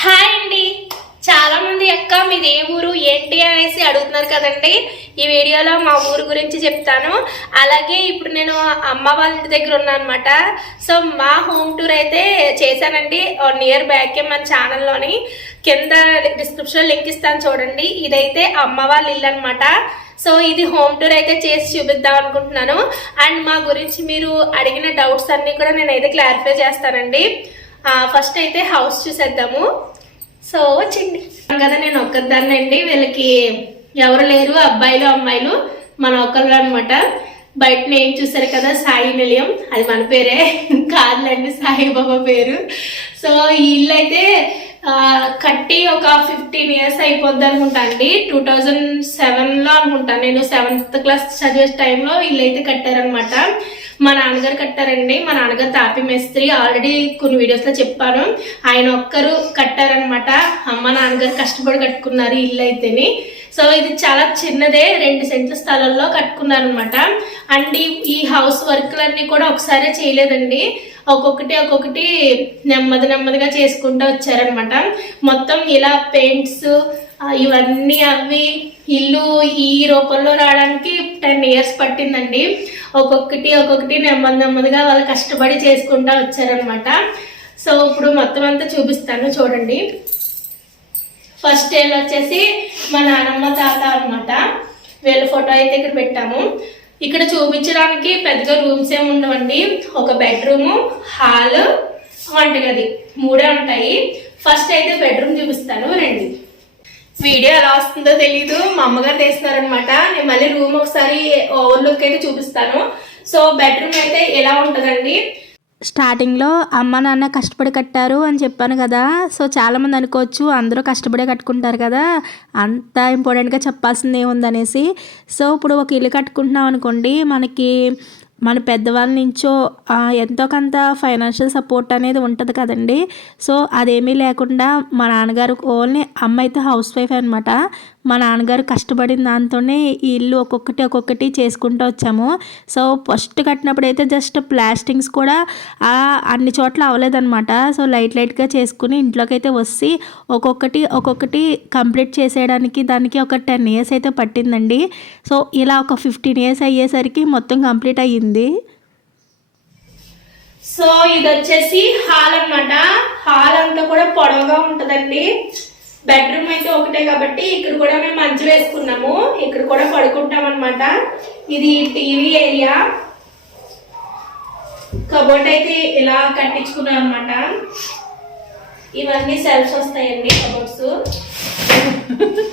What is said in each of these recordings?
Hi అండి. చాలా మంది అక్క మీది ఏ ఊరు ఏంటి అనేసి అడుగుతున్నారు కదండి. ఈ వీడియోలో మా ఊరు గురించి చెప్తాను. అలాగే ఇప్పుడు నేను అమ్మ వాళ్ళ ఇంటి దగ్గర ఉన్నాను అనమాట సో మా హోమ్ టూర్ అయితే చేశానండి. నియర్ బ్యాకే బ్యాక్ మన ఛానల్లోని కింద డిస్క్రిప్షన్ లింక్ ఇస్తాను చూడండి. ఇదైతే అమ్మ వాళ్ళ ఇల్లు అనమాట సో ఇది హోమ్ టూర్ అయితే చేసి చూపిద్దాం అనుకుంటున్నాను. అండ్ మా గురించి మీరు అడిగిన డౌట్స్ అన్నీ కూడా నేనైతే క్లారిఫై చేస్తానండి. ఫస్ట్ అయితే హౌస్ చూసేద్దాము. సో వచ్చింది. కదా నేను ఒక్కదాన్నండి. అండి వీళ్ళకి ఎవరు లేరు అబ్బాయిలు అమ్మాయిలు. మన ఒక్కరు అనమాట బయట నేను చూసారు కదా సాయి నిలయం. అది మన పేరే. కాదులండి సాయిబాబా పేరు. సో ఈ ఇల్లు అయితే కట్టి ఒక ఫిఫ్టీన్ ఇయర్స్ అయిపోద్ది అనుకుంటా అండి. టూ థౌజండ్ సెవెన్లో అనుకుంటా. నేను సెవెంత్ క్లాస్ చదివే టైంలో ఇల్లు అయితే కట్టారనమాట మా నాన్నగారు కట్టారండి. మా నాన్నగారు తాపి మేస్త్రి. ఆల్రెడీ కొన్ని వీడియోస్లో చెప్పాను. ఆయన ఒక్కరు కట్టారనమాట అమ్మ నాన్నగారు కష్టపడి కట్టుకున్నారు ఇల్లు అయితేని. సో ఇది చాలా చిన్నదే. రెండు సెంట్ల స్థలంలో కట్టుకున్నారనమాట అండ్ ఈ- ఈ హౌస్ వర్క్లన్నీ కూడా ఒకసారి చేయలేదండి. ఒక్కొక్కటి ఒక్కొక్కటి నెమ్మది నెమ్మదిగా చేసుకుంటూ వచ్చారనమాట. మొత్తం ఇలా పెయింట్స్ ఇవన్నీ అవి ఇల్లు ఈ రూపంలో రావడానికి టెన్ ఇయర్స్ పట్టిందండి. ఒక్కొక్కటి ఒక్కొక్కటి నెమ్మది నెమ్మదిగా వాళ్ళు కష్టపడి చేసుకుంటూ వచ్చారనమాట. సో ఇప్పుడు మొత్తం అంతా చూపిస్తాను చూడండి. ఫస్ట్ ఏళ్ళు వచ్చేసి మా నానమ్మ తాత అనమాట. వీళ్ళ ఫోటో అయితే ఇక్కడ పెట్టాము. ఇక్కడ చూపించడానికి పెద్దగా రూమ్స్ ఏమి ఉండవండి. ఒక బెడ్రూము హాల్ వంటగది. మూడే ఉంటాయి. ఫస్ట్ అయితే బెడ్రూమ్ చూపిస్తాను. రండి. వీడియో ఎలా వస్తుందో తెలీదు. మా అమ్మగారు తీస్తున్నారనమాట నేను మళ్ళీ రూమ్ ఒకసారి ఓవర్లుక్ అయితే చూపిస్తాను. సో బెడ్రూమ్ అయితే ఎలా ఉంటుందండి? స్టార్టింగ్లో అమ్మ నాన్న కష్టపడి కట్టారు అని చెప్పాను కదా. సో చాలామంది అనుకోవచ్చు అందరూ కష్టపడే కట్టుకుంటారు కదా. అంత ఇంపార్టెంట్గా చెప్పాల్సింది ఏముందనేసి. సో ఇప్పుడు ఒక ఇల్లు కట్టుకుంటున్నాం అనుకోండి మనకి మన పెద్దవాళ్ళ నుంచో ఎంతో కొంత ఫైనాన్షియల్ సపోర్ట్ అనేది ఉంటుంది కదండి. సో అదేమీ లేకుండా మా నాన్నగారు ఓన్లీ అమ్మ అయితే హౌస్ వైఫ్ అనమాట మా నాన్నగారు కష్టపడిన దాంతోనే ఈ ఇల్లు ఒక్కొక్కటి ఒక్కొక్కటి చేసుకుంటూ వచ్చాము. సో ఫస్ట్ కట్టినప్పుడు అయితే జస్ట్ ప్లాస్టింగ్స్ కూడా అన్ని చోట్ల అవ్వలేదన్నమాట. సో లైట్ లైట్గా చేసుకుని ఇంట్లోకి అయితే వచ్చి ఒక్కొక్కటి ఒక్కొక్కటి కంప్లీట్ చేసేయడానికి దానికి ఒక టెన్ ఇయర్స్ అయితే పట్టిందండి. సో ఇలా ఒక ఫిఫ్టీన్ ఇయర్స్ అయ్యేసరికి మొత్తం కంప్లీట్ అయ్యింది. సో ఇది వచ్చేసి హాల్ అనమాట హాల్ అంతా కూడా పొడవుగా ఉంటుందండి. బెడ్రూమ్ అయితే ఒకటే కాబట్టి ఇక్కడ కూడా మేము మంచం వేసుకున్నాము. ఇక్కడ కూడా పడుకుంటాం అనమాట ఇది టీవీ ఏరియా. కబోర్డ్ అయితే ఇలా కట్టించుకున్నాం అనమాట ఇవన్నీ సెల్ఫ్స్ వస్తాయండి కబోర్డ్స్.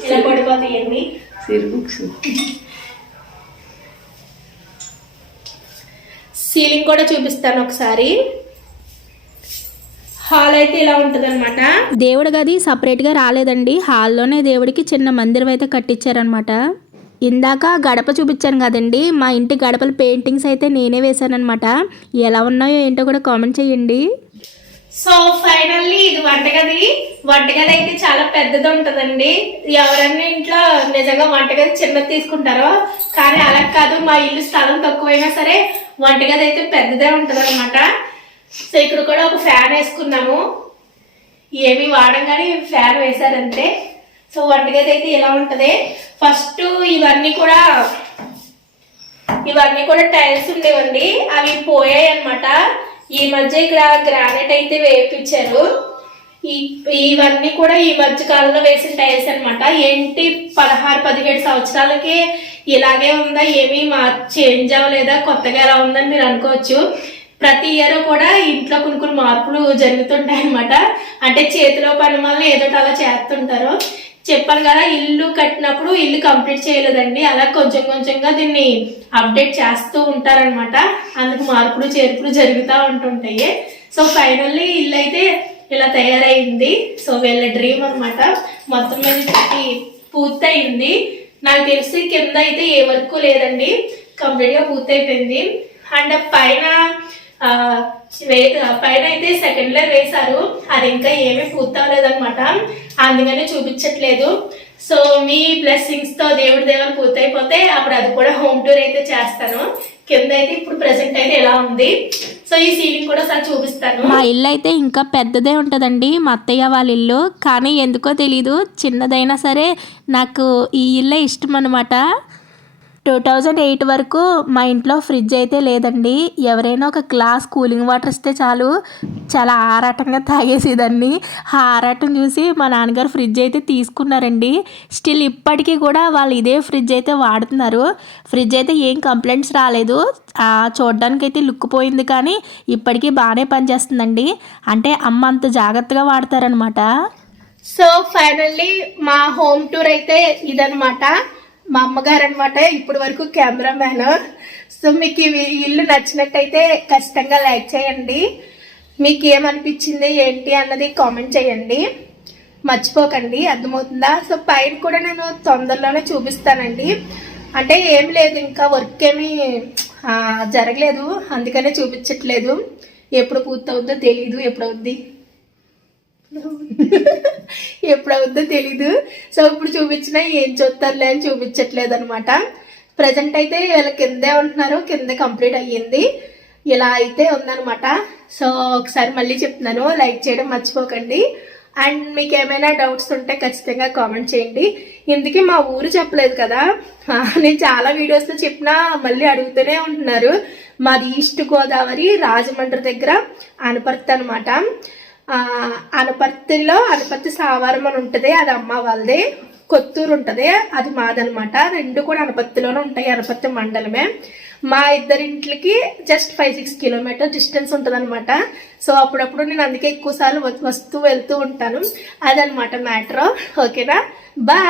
ఇలా పడిపోతాయండి. సీలింగ్ కూడా చూపిస్తాను ఒకసారి. హాల్ అయితే ఇలా ఉంటదన్నమాట. దేవుడి గది సపరేట్గా రాలేదండి. హాల్లోనే దేవుడికి చిన్న మందిరం అయితే కట్టించారనమాట ఇందాక గడప చూపించాను కదండి. మా ఇంటి గడపల పెయింటింగ్స్ అయితే నేనే వేశానమాట ఎలా ఉన్నాయో ఏంటో కూడా కామెంట్ చేయండి. సో ఫైనల్లీ ఇది వంటగది. వంటగది అయితే చాలా పెద్దది ఉంటదండి. ఎవరన్నా ఇంట్లో నిజంగా వంటగది చిన్నది తీసుకుంటారో కానీ అలా కాదు. మా ఇల్లు స్థలం తక్కువైనా సరే వంటగది అయితే పెద్దదే ఉంటది అనమాట సో ఇక్కడ కూడా ఒక ఫ్యాన్ వేసుకున్నాము. ఏమి వాడం కానీ ఫ్యాన్ వేశారంతే. సో వంటగది అయితే ఇలా ఉంటుంది? ఫస్ట్ ఇవన్నీ కూడా ఇవన్నీ కూడా టైల్స్ ఉండేవండి. అవి పోయాయి అనమాట ఈ మధ్య ఇక్కడ గ్రానైట్ అయితే వేయించారు ఇవన్నీ కూడా ఈ మధ్య కాలంలో వేసిన టైల్స్ అనమాట ఏంటి? పదహారు పదిహేడు సంవత్సరాలకి ఇలాగే ఉందా? ఏమీ మా చేంజ్ అవ్వలేదా? కొత్తగా ఎలా ఉందని మీరు అనుకోవచ్చు. ప్రతి ఇయర్ కూడా ఇంట్లో కొన్ని కొన్ని మార్పులు జరుగుతుంటాయి అనమాట అంటే చేతిలో పని వల్ల ఏదో అలా చేస్తుంటారు. చెప్పాను కదా ఇల్లు కట్టినప్పుడు ఇల్లు కంప్లీట్ చేయలేదండి. అలా కొంచెం కొంచెంగా దీన్ని అప్డేట్ చేస్తూ ఉంటారనమాట అందుకు మార్పులు చేర్పులు జరుగుతూ ఉంటుంటాయి. సో ఫైనల్లీ ఇల్లు అయితే ఇలా తయారైంది. సో వీళ్ళ డ్రీమ్ అనమాట మొత్తం మీద పూర్తయింది. నాకు తెలిసి కింద అయితే ఏ వర్క్ లేదండి. కంప్లీట్గా పూర్తయిపోయింది. అండ్ పైన పైన అయితే సెకండ్ లేయర్ వేశారు. అది ఇంకా ఏమీ పూర్తవలేదనమాట అందుకని చూపించట్లేదు. సో మీ బ్లెస్సింగ్స్తో దేవుడి దేవుడు పూర్తయిపోతే అప్పుడు అది కూడా హోమ్ టూర్ అయితే చేస్తాను. కింద అయితే ఇప్పుడు ప్రెసెంట్ అయితే ఎలా ఉంది. సో ఈ సీలింగ్ కూడా సార్ చూపిస్తాను. మా ఇల్లు అయితే ఇంకా పెద్దదే ఉంటుందండి మా అత్తయ్య వాళ్ళ ఇల్లు. కానీ ఎందుకో తెలీదు చిన్నదైనా సరే నాకు ఈ ఇల్లే ఇష్టం అనమాట టూ థౌజండ్ ఎయిట్ వరకు మా ఇంట్లో ఫ్రిడ్జ్ అయితే లేదండి. ఎవరైనా ఒక గ్లాస్ కూలింగ్ వాటర్ ఇస్తే చాలు. చాలా ఆరాటంగా తాగేసేదాన్ని. ఆ ఆరాటం చూసి మా నాన్నగారు ఫ్రిడ్జ్ అయితే తీసుకున్నారండి. స్టిల్ ఇప్పటికీ కూడా వాళ్ళు ఇదే ఫ్రిడ్జ్ అయితే వాడుతున్నారు. ఫ్రిడ్జ్ అయితే ఏం కంప్లైంట్స్ రాలేదు. చూడడానికి అయితే లుక్ పోయింది కానీ ఇప్పటికీ బాగానే పనిచేస్తుందండి. అంటే అమ్మ అంత జాగ్రత్తగా వాడతారనమాట సో ఫైనల్లీ మా హోమ్ టూర్ అయితే ఇదనమాట మా అమ్మగారు అనమాట ఇప్పటి వరకు కెమెరామ్యాన్. సో మీకు ఈ ఇల్లు నచ్చినట్టయితే ఖచ్చితంగా లైక్ చేయండి. మీకు ఏమనిపించింది ఏంటి అన్నది కామెంట్ చేయండి. మర్చిపోకండి అర్థమవుతుందా? సో పైన కూడా నేను తొందరలోనే చూపిస్తానండి. అంటే ఏం లేదు ఇంకా వర్క్ ఏమీ జరగలేదు. అందుకనే చూపించట్లేదు. ఎప్పుడు పూర్తవుద్దో తెలియదు ఎప్పుడు ఎప్పుడవుద్దో తెలీదు. సో ఇప్పుడు చూపించినా ఏం చూస్తారులే అని చూపించట్లేదు అనమాట ప్రజెంట్ అయితే వీళ్ళ కిందే ఉంటున్నారు. కింద కంప్లీట్ అయ్యింది. ఇలా అయితే ఉందనమాట సో ఒకసారి మళ్ళీ చెప్తున్నాను. లైక్ చేయడం మర్చిపోకండి. అండ్ మీకు ఏమైనా డౌట్స్ ఉంటే ఖచ్చితంగా కామెంట్ చేయండి. ఇందుకే మా ఊరు చెప్పలేదు కదా. నేను చాలా వీడియోస్లో చెప్పినా మళ్ళీ అడుగుతూనే ఉంటున్నారు. మాది ఈస్ట్ గోదావరి రాజమండ్రి దగ్గర అనపర్తి అనమాట అనపర్తిలో అనపర్తి సావారం అని ఉంటుంది అది అమ్మ వాళ్ళది. కొత్తూరు ఉంటుంది అది మాదనమాట రెండు కూడా అనపత్తిలోనే ఉంటాయి అనపత్తి మండలమే. మా ఇద్దరింట్లకి just five six kilometer distance ఉంటుంది సో అప్పుడప్పుడు నేను అందుకే ఎక్కువసార్లు వస్తూ వెళ్తూ ఉంటాను. అదనమాట మ్యాటర్ ఓకేనా? బాయ్